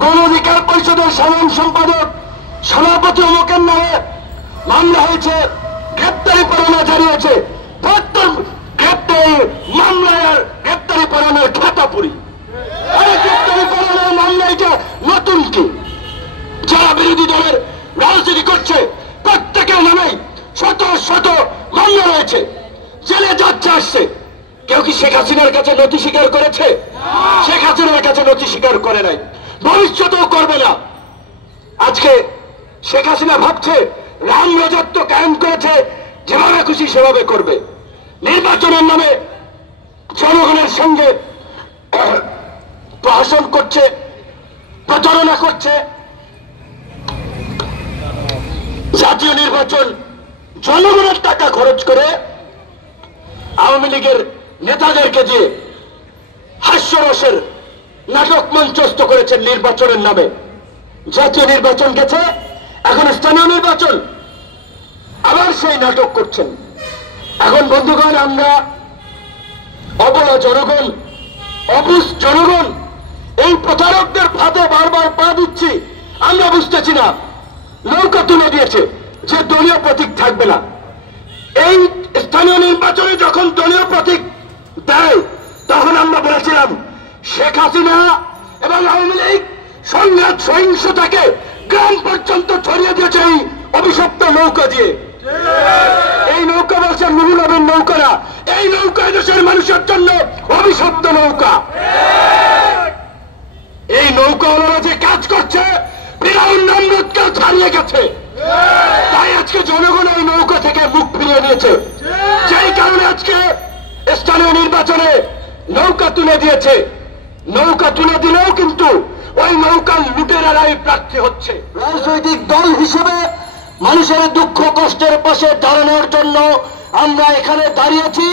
গণ অধিকার পরিষদের সাধারণ সম্পাদক সভাপতি অমুকের নামে মামলা হয়েছে, গ্রেপ্তারি পরোয়ানা জারি হয়েছে। গ্রেপ্তারি মামলায় আর গ্রেপ্তারি পরোয়ানার খাতা পুরি, গ্রেপ্তারি পরোয়ানার মামলা এটা নতুন কি? যারা বিরোধী দলের রাজনীতি করছে প্রত্যেকের নামে শত শত মামলা রয়েছে, জেলে যাচ্ছে আসছে। কেউ কি শেখ হাসিনার কাছে নথি স্বীকার করেছে? শেখ হাসিনার কাছে নথি স্বীকার করে নাই, ভবিষ্যতেও করবে না। আজকে শেখ হাসিনা ভাবছে রাম রাজত্ব কায়েম করেছে, যেভাবে খুশি সেভাবে করবে। নির্বাচনের নামে জনগণের সঙ্গে প্রহসন করছে, প্রতারণা করছে। জাতীয় নির্বাচন জনগণের টাকা খরচ করে আওয়ামী লীগের নেতাদেরকে দিয়ে হাস্যরসের নাটক মঞ্চস্থ করেছেন নির্বাচনের নামে। জাতীয় নির্বাচন গেছে, এখন স্থানীয় নির্বাচন, আবার সেই নাটক করছেন। এখন বন্ধুগণ, আমরা অবলা জনগণ, অবুঝ জনগণ এই প্রতারকদের ফাঁদে বারবার পা দিচ্ছি। আমরা বুঝতেছি না, নৌকা তুলে দিয়েছে যে দলীয় প্রতীক থাকবে না। এই স্থানীয় নির্বাচনে যখন দলীয় প্রতীক দেয় তখন আমরা বলেছিলাম শেখ হাসিনা এবং আওয়ামী লীগ সংঘাত সহিংসতাকে গ্রাম পর্যন্ত ছড়িয়ে দিয়েছে এই অভিশপ্ত নৌকা দিয়ে। এই নৌকা বলছে নুরুল আমিন নৌকা না, এই নৌকা দেশের মানুষের জন্য অভিশপ্ত নৌকা। এই নৌকাওয়ালারা যে কাজ করছে ফিরাউন নমরুদকেও ছাড়িয়ে গেছে, তাই আজকে জনগণ এই নৌকা থেকে মুখ ফিরিয়ে নিয়েছে। যেই কারণে আজকে স্থানীয় নির্বাচনে নৌকা তুলে দিয়েছে। নৌকা তুলে দিলেও কিন্তু ওই নৌকার লুটেরারাই প্রার্থী হচ্ছে। রাজনৈতিক দল হিসেবে মানুষের দুঃখ কষ্টের পাশে দাঁড়ানোর জন্য আমরা এখানে দাঁড়িয়েছি।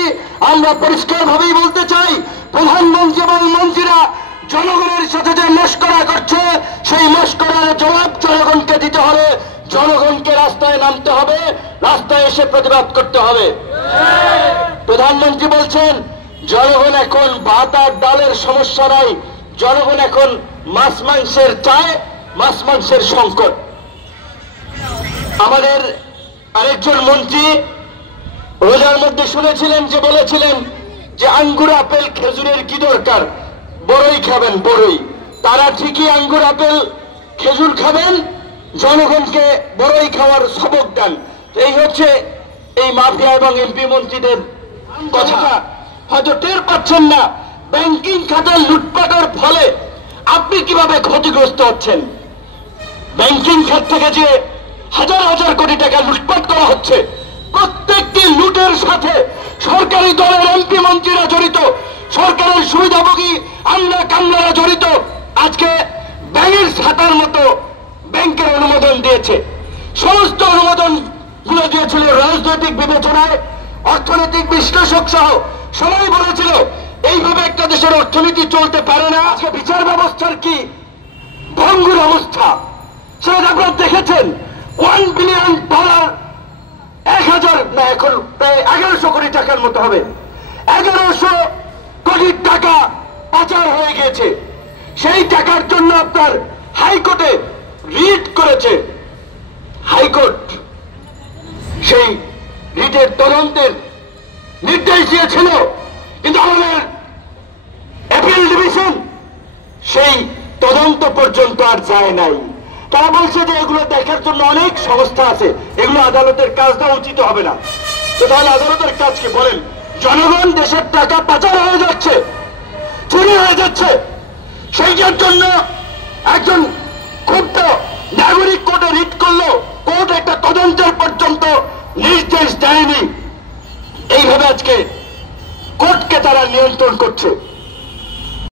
আমরা পরিষ্কার ভাবেই বলতে চাই, প্রধানমন্ত্রী এবং মন্ত্রীরা জনগণের সাথে যে মস্করা করছে সেই মস্করার জবাব জনগণকে দিতে হবে। জনগণকে রাস্তায় নামতে হবে, রাস্তায় এসে প্রতিবাদ করতে হবে। প্রধানমন্ত্রী বলছেন জনগণ এখন ভাত আর ডালের সমস্যা নাই, জনগণ এখন মাছ মাংসের চায়, মাছ মাংসের সংকট। আমাদের আরেকজন মন্ত্রী রোজার মধ্যে শুনেছিলেন যে বলেছিলেন যে আঙ্গুর আপেল খেজুরের কি দরকার, বড়ই খাবেন বড়ই। তারা ঠিকই আঙ্গুর আপেল খেজুর খাবেন, জনগণকে বড়ই খাওয়ার সবক দেন। এই হচ্ছে এই মাফিয়া এবং এমপি মন্ত্রীদের কথা। হয়তো টের পাচ্ছেন না, ব্যাংকিং খাতের লুটপাটের ফলে আপনি কিভাবে ক্ষতিগ্রস্ত হচ্ছেন। ব্যাংকিং খাত থেকে যে হাজার হাজার কোটি টাকা লুটপাট করা হচ্ছে, প্রত্যেকটি লুটের সাথে সরকারি দলের এমপি মন্ত্রীরা জড়িত, সরকারের সুবিধাভোগী আমরা কামলারা জড়িত। আজকে ব্যাংকের ছাতার মতো ব্যাংকের অনুমোদন দিয়েছে, সমস্ত অনুমোদন গুলো দিয়েছিল রাজনৈতিক বিবেচনায়। অর্থনৈতিক বিশ্লেষক সহ সবাই বলেছিল এইভাবে একটা দেশের অর্থনীতি চলতে পারে না। আজকে বিচার ব্যবস্থার কি ভঙ্গুর অবস্থা সেটা আপনারা দেখেছেন। $1 বিলিয়ন, 1000 না এখন প্রায় 1100 কোটি টাকার মতো হবে, 1100 কোটি টাকা পাচার হয়ে গেছে। সেই টাকার জন্য আপনার হাইকোর্টে রিট করেছে। হাইকোর্ট সেই রিটের তদন্তের নির্দেশ দিয়েছিল, কিন্তু আমাদের অ্যাপিল ডিভিশন সেই তদন্ত পর্যন্ত আর যায় নাই। তারা বলছে যে এগুলো দেখার জন্য অনেক সংস্থা আছে, এগুলো আদালতের কাজ দেওয়া উচিত হবে না। তো তাহলে আদালতের কাজ কি বলেন? জনগণ দেশের টাকা পাচার হয়ে যাচ্ছে, চুরি হয়ে যাচ্ছে, সেইটার জন্য একজন ক্ষুব্ধ নাগরিক কোর্টে রিট করলো, কোর্ট একটা তদন্তের পর্যন্ত নির্দেশ দেয়নি। এইভাবে আজকে কোর্টকে তারা নিয়ন্ত্রণ করছে।